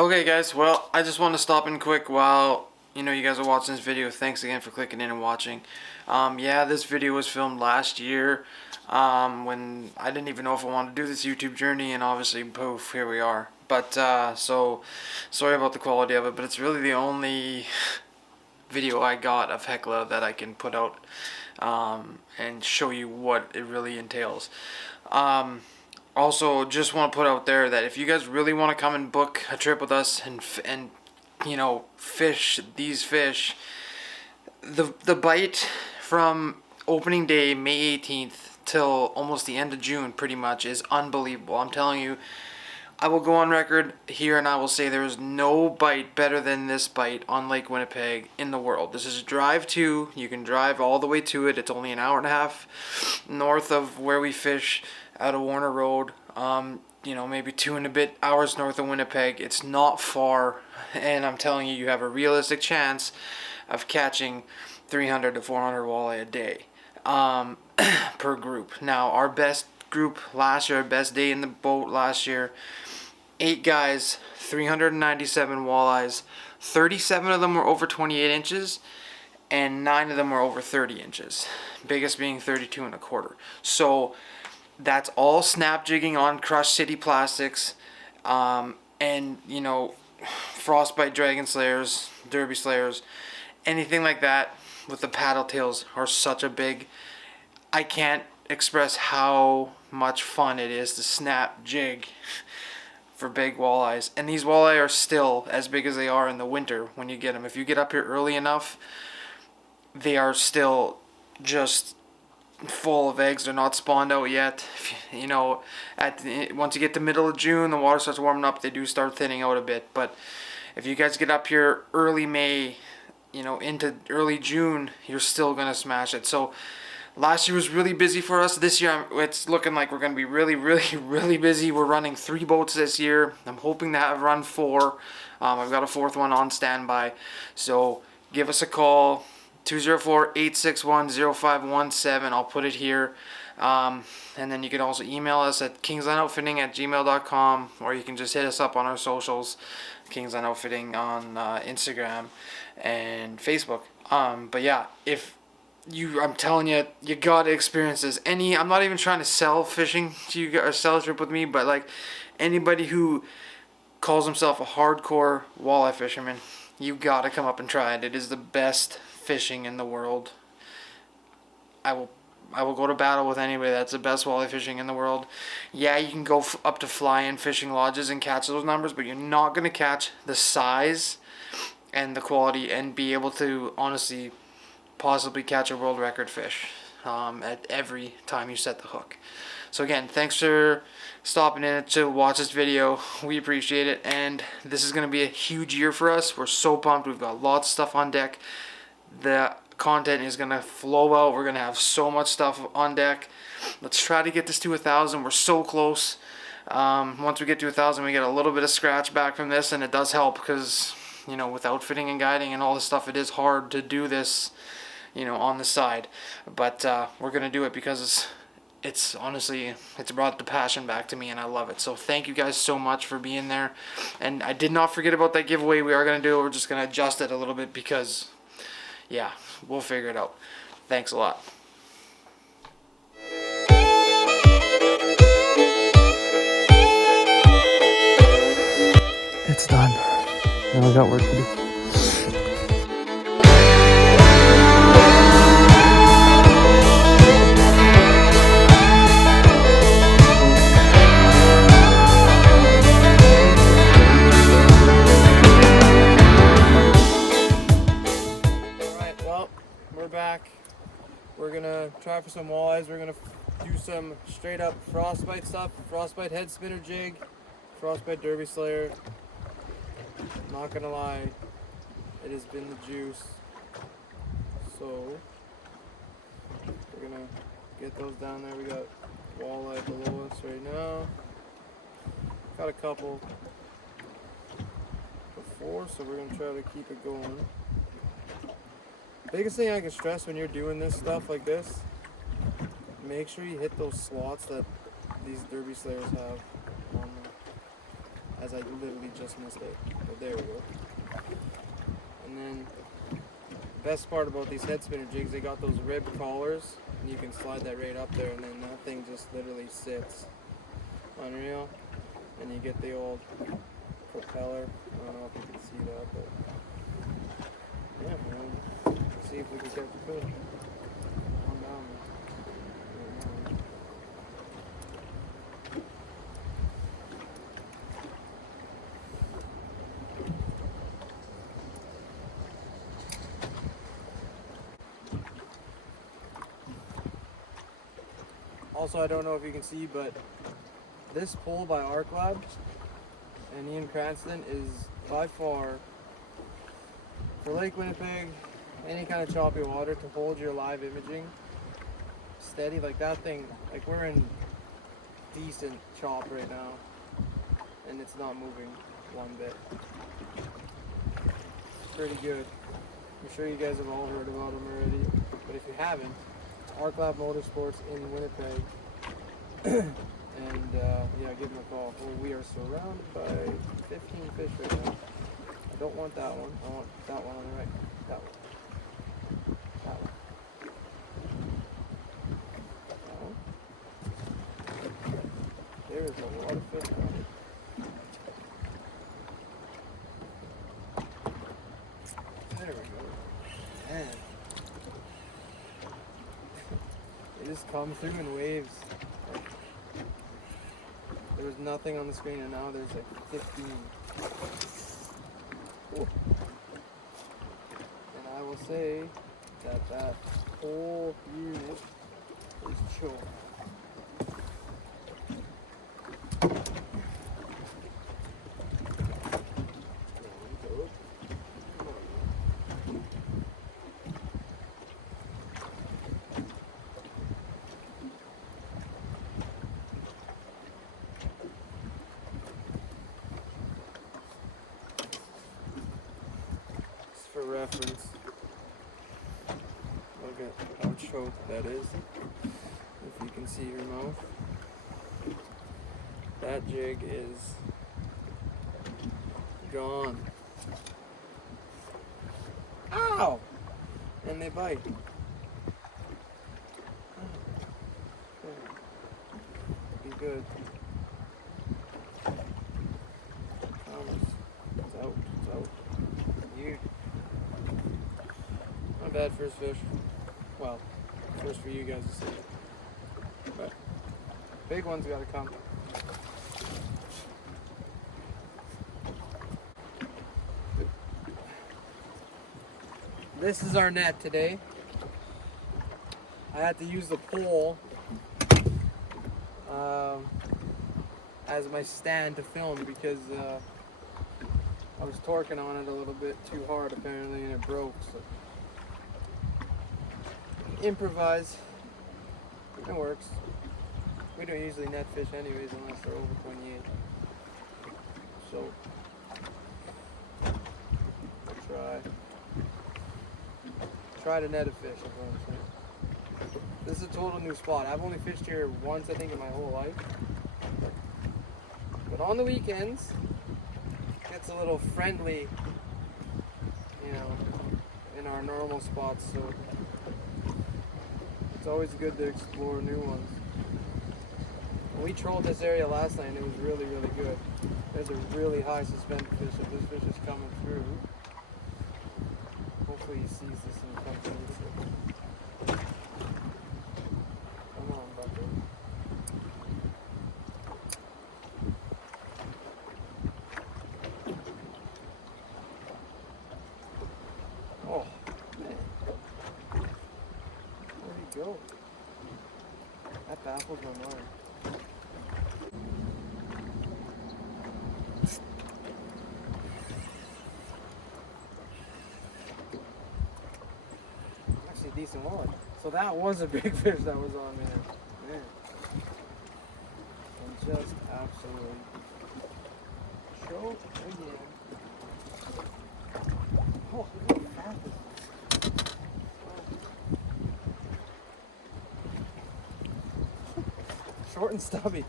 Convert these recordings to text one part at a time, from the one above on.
Okay guys, well, I just want to stop in quick while, you guys are watching this video. Thanks again for clicking in and watching. Yeah, this video was filmed last year, when I didn't even know if I wanted to do this YouTube journey, and obviously, poof, here we are. But, so, sorry about the quality of it, but it's really the only video I got of Hecla that I can put out, and show you what it really entails. Also, just want to put out there that if you guys really want to come and book a trip with us and fish these fish, the bite from opening day May 18th till almost the end of June pretty much is unbelievable. I'm telling you, I will go on record here and I will say there is no bite better than this bite on Lake Winnipeg in the world. This is drive to. You can drive all the way to it. It's only an hour and a half north of where we fish out of Warner Road. Maybe 2 and a bit hours north of Winnipeg. It's not far, and I'm telling you, you have a realistic chance of catching 300 to 400 walleye a day per group. Now, our best group last year, best day in the boat last year, 8 guys, 397 walleyes. 37 of them were over 28 inches, and 9 of them were over 30 inches. Biggest being 32 and a quarter. So that's all snap jigging on Crush City plastics, and frostbite dragon slayers, derby slayers, anything like that with the paddle tails are such a big. I can't express how much fun it is to snap jig for big walleyes, and these walleye are still as big as they are in the winter when you get them. If you get up here early enough, they are still just full of eggs. They're not spawned out yet. Once you get to middle of June, the water starts warming up, they do start thinning out a bit. But if you guys get up here early May, into early June, you're still gonna smash it. So last year was really busy for us. This year it's looking like we're gonna be really, really, really busy. We're running 3 boats this year. I'm hoping to have run 4. I've got a 4th one on standby. So give us a call. 204-861-0517. I'll put it here. And then you can also email us at kingslineoutfitting@gmail.com, or you can just hit us up on our socials, Kingsline Outfitting on Instagram and Facebook. But yeah, I'm telling you, you gotta experience this. I'm not even trying to sell fishing to you or sell a trip with me, but like anybody who calls himself a hardcore walleye fisherman, you gotta come up and try it. It is the best fishing in the world. I will go to battle with anybody. That's the best walleye fishing in the world. Yeah, you can go up to fly-in fishing lodges and catch those numbers, but you're not going to catch the size and the quality and be able to honestly possibly catch a world record fish at every time you set the hook. So again, thanks for stopping in to watch this video. We appreciate it, and this is going to be a huge year for us. We're so pumped. We've got lots of stuff on deck. The content is going to flow out. We're going to have so much stuff on deck. Let's try to get this to 1,000. We're so close. Once we get to 1,000, we get a little bit of scratch back from this, and it does help because, with outfitting and guiding and all this stuff, it is hard to do this, on the side. But we're going to do it because it's honestly, it's brought the passion back to me, and I love it. So thank you guys so much for being there. And I did not forget about that giveaway. We are going to do it. We're just going to adjust it a little bit because, yeah, we'll figure it out. Thanks a lot. It's done. Now I got work to do. We're back. We're gonna try for some walleyes. We're gonna do some straight up frostbite stuff. Frostbite head spinner jig, frostbite derby slayer. Not gonna lie, it has been the juice. So we're gonna get those down there. We got walleye below us right now. Got a couple before, so we're gonna try to keep it going. Biggest thing I can stress when you're doing this stuff like this, make sure you hit those slots that these derby slayers have on them. as I literally just missed it. But there we go. And then the best part about these head spinner jigs, they got those ribbed collars, and you can slide that right up there, and then that thing just literally sits. Unreal. And you get the old propeller. I don't know if you can see that, but yeah, man. Let's see if we can catch a fish. Come down there. Also, I don't know if you can see, but this pole by Arc Lab and Ian Cranston is by far, for Lake Winnipeg, any kind of choppy water, to hold your live imaging steady. Like that thing, like we're in decent chop right now, and it's not moving one bit. It's pretty good. I'm sure you guys have all heard about them already, but if you haven't, Arc Lab Motorsports in Winnipeg. And yeah, give them a call. Well, we are surrounded by 15 fish right now. I don't want that one. I want that one on the right. That one. That one. That one. There is a lot of fish now. There we go. Man. They just come through in waves. There was nothing on the screen, and now there's like 15. Ooh. And I will say that that whole unit is choked. For reference, look at how choked that is. If you can see your mouth, that jig is gone. Ow! And they bite. Be good. Thomas, it's out. It's out. You. Not bad first fish. Well, first for you guys to see. But big one's gotta come. This is our net today. I had to use the pole as my stand to film because I was torquing on it a little bit too hard apparently, and it broke. So improvise. It works. We don't usually net fish anyways unless they're over 28. So try to net a fish, is what I'm saying. This is a total new spot. I've only fished here once, I think, in my whole life. But on the weekends, it gets a little friendly, you know, in our normal spots. So it's always good to explore new ones. We trolled this area last night and it was really, really good. There's a really high suspended fish. If this fish is coming through, hopefully he sees this and comes in. Come on, bucket. Oh, man. Where'd he go? That baffles my mind. Decent walleye. So that was a big fish that was on there. Man. And just absolutely choked again. Oh, look how fat this is. Oh. Short and stubby.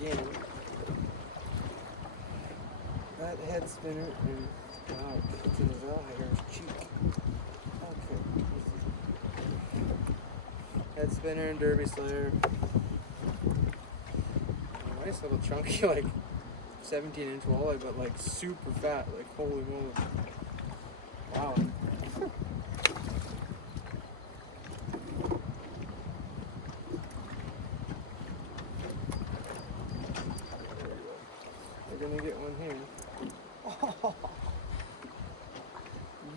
again. That head spinner and wow, it's in his eye or his cheek. Okay. Head spinner and derby slayer. A nice little chunky, like 17-inch walleye, but like super fat. Like holy moly! Wow. We're gonna get one here. Oh,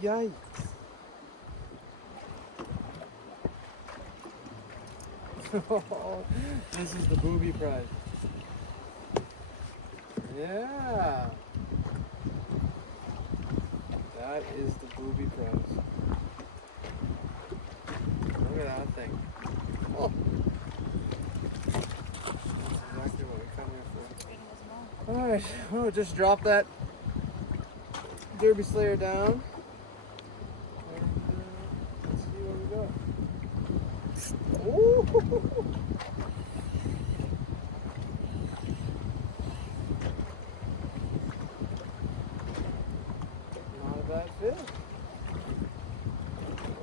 yikes! This is the booby prize. Yeah, that is the booby prize. Look at that thing. Oh, that's exactly what we come here for. All right, well, just drop that derby slayer down. And, let's see what we got. Ooh. Not a bad fit.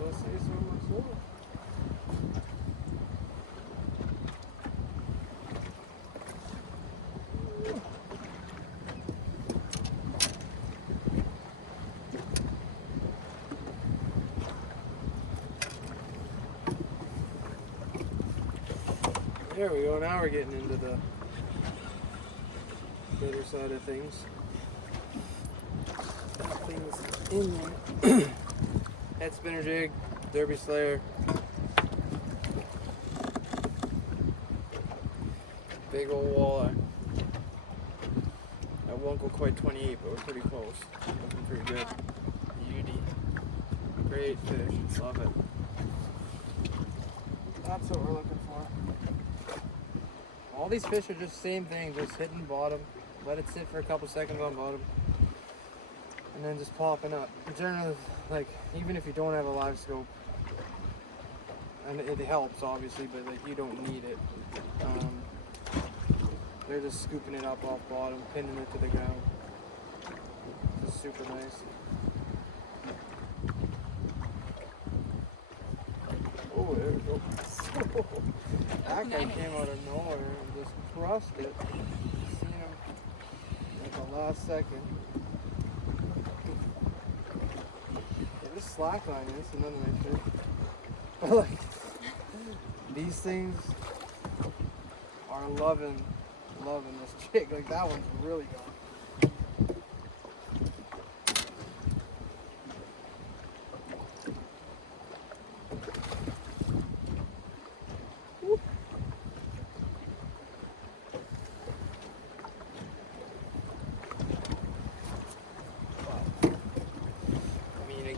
We'll see so much more. There we go, now we're getting into the better side of things. That thing's in there. Head spinner jig, derby slayer. Big old walleye. That won't go quite 28, but we're pretty close. Looking pretty good. Beauty. Great fish, love it. That's what we're looking for. All these fish are just same thing, just hitting bottom, let it sit for a couple seconds on bottom, and then just popping up. Generally, like, even if you don't have a live scope, and it helps obviously, but like you don't need it. They're just scooping it up off bottom, pinning it to the ground. Just super nice. Oh, there we go. That guy came out of nowhere and just crushed it. Seen him at the last second. Yeah, this slackline is another nice fish. But like, these things are loving this jig. Like that one's really gone.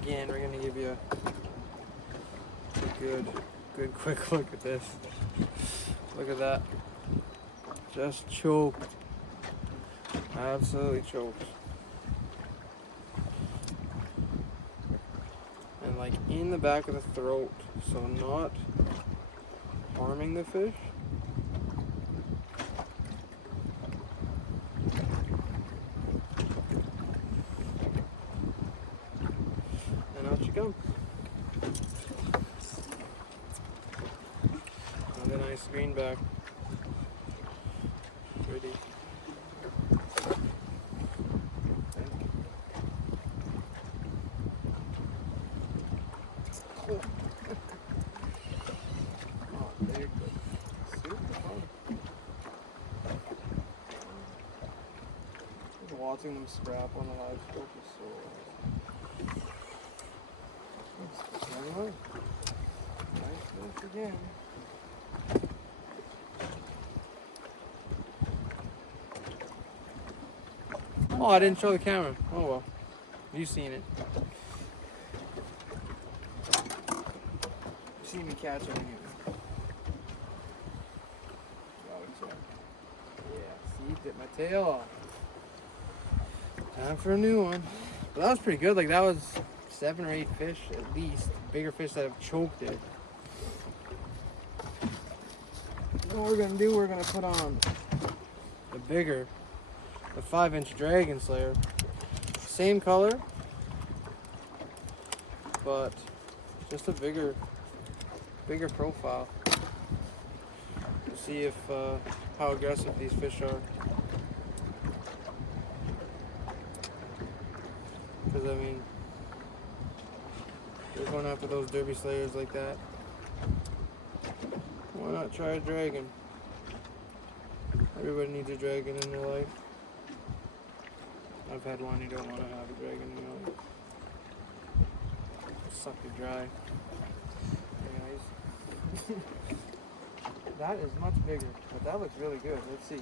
Again, we're gonna give you a good quick look at this. Look at that. Just choked. Absolutely choked. And like in the back of the throat, so not harming the fish. Out you come. Another nice greenback. Pretty. Oh, there you go. Super fun. Just watching them scrap on the live scope is so anyway, nice fish again. Oh, I didn't show the camera. Oh well. You've seen it. You've seen me catch it anyway. Yeah, see, dip my tail off. Time for a new one. But that was pretty good. Like that was 7 or 8 fish at least. Bigger fish that have choked it. What we're gonna do, we're gonna put on the bigger, the 5-inch Dragon Slayer. Same color, but just a bigger profile. To see if how aggressive these fish are. Because I mean, they're going after those Derby Slayers like that. Why not try a dragon? Everybody needs a dragon in their life. I've had one. You don't want to have a dragon in your life. Suck you dry. Anyways. That is much bigger, but that looks really good. Let's see.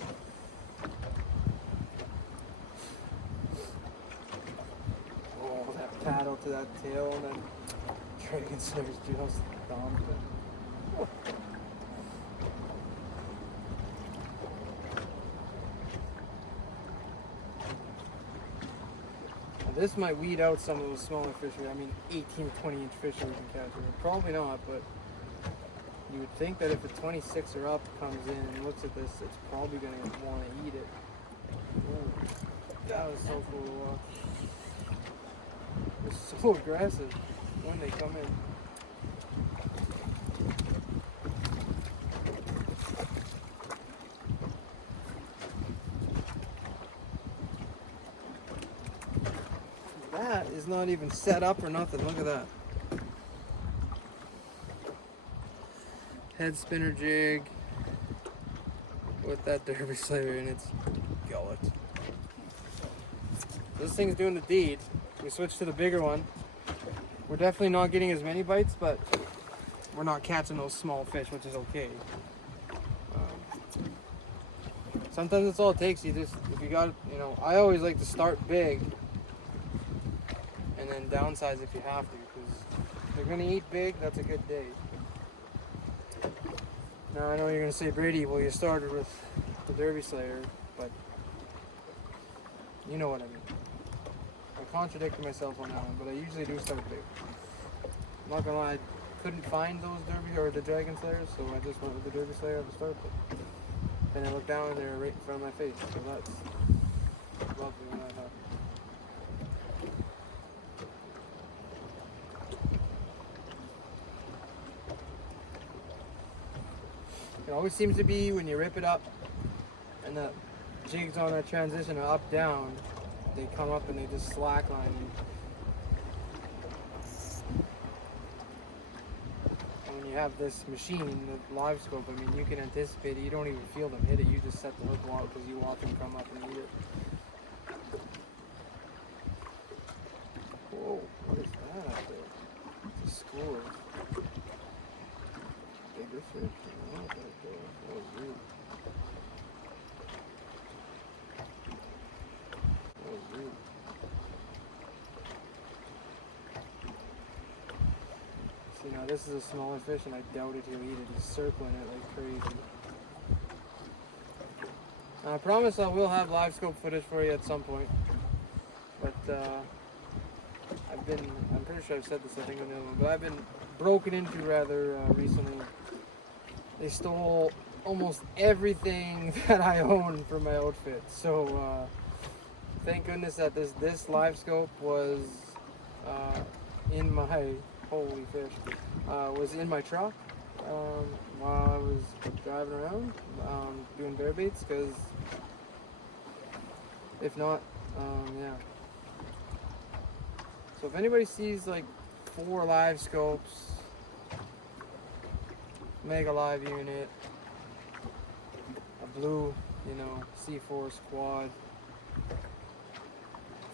Oh, that paddle to that tail, and that Dragon Slayer's just dumped it. Oh. This might weed out some of those smaller fisheries. I mean, 18, 20-inch fish we can catch. Probably not, but you would think that if a 26 or up comes in and looks at this, it's probably going to want to eat it. Ooh, that was so cool to watch. It's so aggressive when they come in. That is not even set up or nothing. Look at that. Head spinner jig with that Derby Slayer in its gullet. This thing's doing the deed. We switched to the bigger one. We're definitely not getting as many bites, but we're not catching those small fish, which is okay. Sometimes that's all it takes. You just, if you got, you know, I always like to start big and then downsize if you have to, because if they're gonna eat big, that's a good day. Now I know you're gonna say, Brady, well you started with the Derby Slayer, but you know what I mean. I contradicted myself on that one, but I usually do start big. I'm not gonna lie, I couldn't find those Derby or the Dragon Slayers, so I just went with the Derby Slayer to start with. Then I looked down and they were right in front of my face, so that's lovely when that happens. It always seems to be when you rip it up and the jig's on that transition up down, they come up and they just slackline you. And when you have this machine, the live scope, I mean, you can anticipate it. You don't even feel them hit it. You just set the hook out because you watch them come up and eat it. Whoa, what is that out there? It's a score. Bigger fish. That was rude. That was rude. See, now this is a smaller fish and I doubt it he'll eat it. He's circling it like crazy. Now, I promise I will have live scope footage for you at some point. But I'm pretty sure I've said this I think on the other one, but I've been broken into rather recently. They stole almost everything that I own for my outfit. So thank goodness that this live scope was in my holy fish was in my truck while I was driving around doing bear baits. Because if not, yeah. So if anybody sees like 4 live scopes, Mega Live unit, a blue, you know, C4 quad,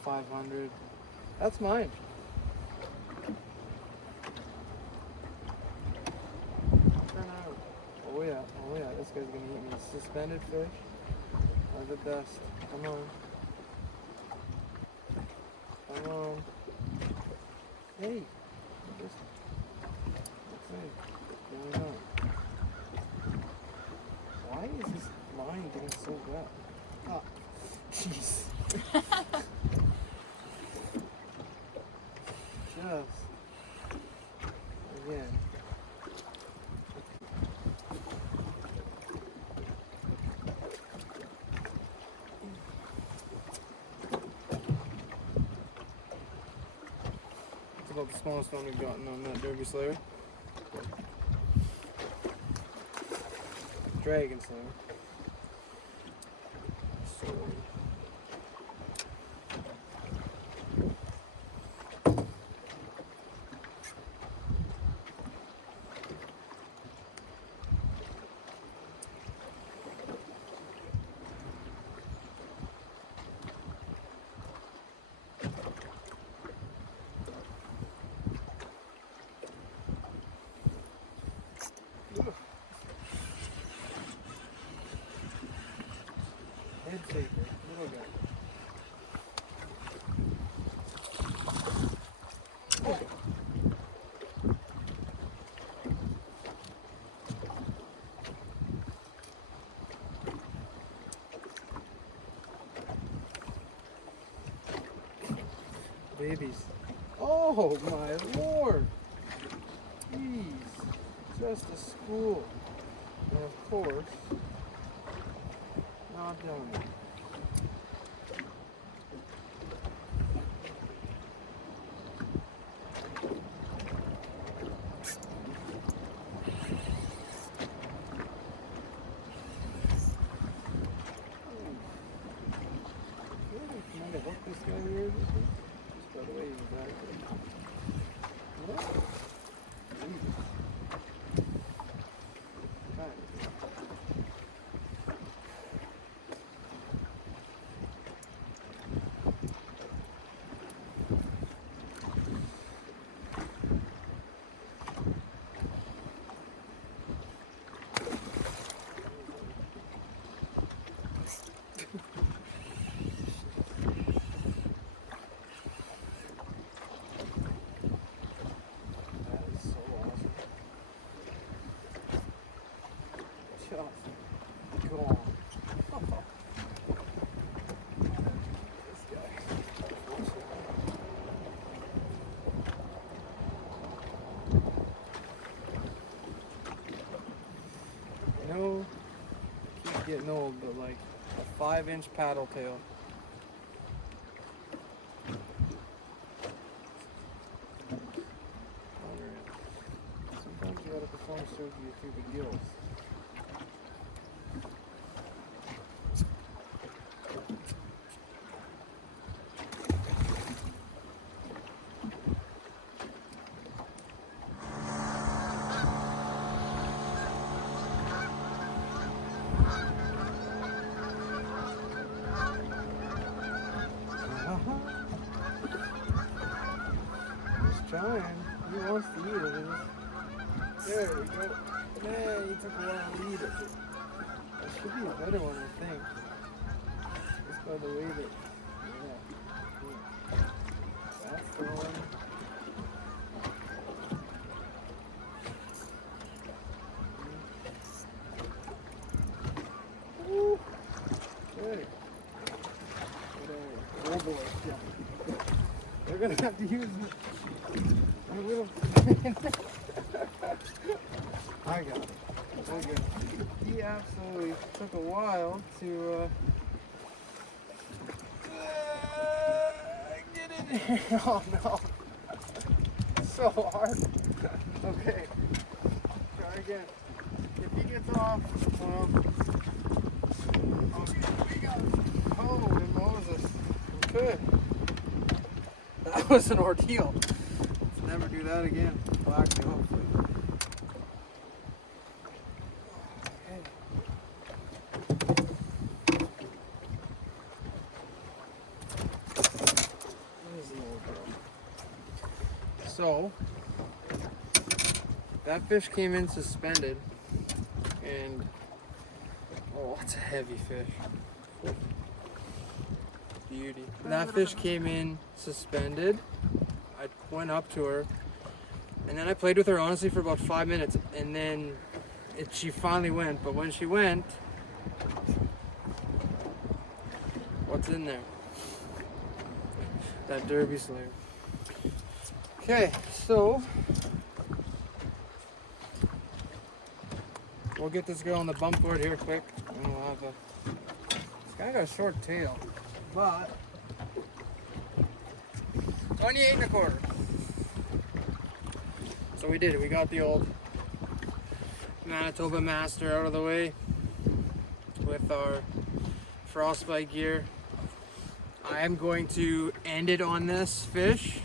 500. That's mine. Oh yeah, this guy's gonna eat me. Suspended fish are the best. Come on. Come on. Hey, what's going on? Why is this line getting so wet? Oh, jeez. Just again. about the smallest one we've gotten on that Derby Slayer. Dragon Slayer. So, head taker, little guy. Babies. Oh my lord! Jeez. Just a school. And of course, not done. Kind of hook this guy here, just by the way he's back there. What? Go on. This guy. You know, keep getting old, but like a 5-inch paddle tail. Sometimes you gotta perform surgery through the gills. He's trying. He wants to eat it. There we go. Man, he took a while to eat it. That should be a better one, I think. Just by the way that. Yeah. That's the one. Woo. Okay. Whatever. Oh boy. Yeah. We're gonna have to use a little. I got it. We're good. He absolutely took a while to get in here. Oh no. So hard. Okay. Try again. If he gets off, well. Okay, we got. Holy Moses. Okay. That was an ordeal. Let's never do that again. Well, actually, hopefully. So, that fish came in suspended, and oh, it's a heavy fish. Beauty. That fish came in suspended. I went up to her, and then I played with her honestly for about 5 minutes, and then she finally went. But when she went, what's in there? That Derby Slayer. Okay, so we'll get this girl on the bump board here quick, and we'll have a. This guy got a short tail, but 28 1/4. So we did it. We got the old Manitoba Master out of the way with our frostbite gear. I am going to end it on this fish.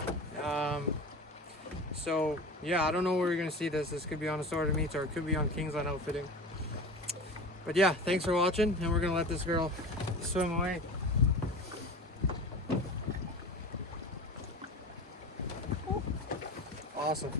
So yeah, I don't know where you're gonna see this. This could be on Assorted Meats or it could be on Kingsland Outfitting. But yeah, thanks for watching, and we're gonna let this girl swim away. Awesome.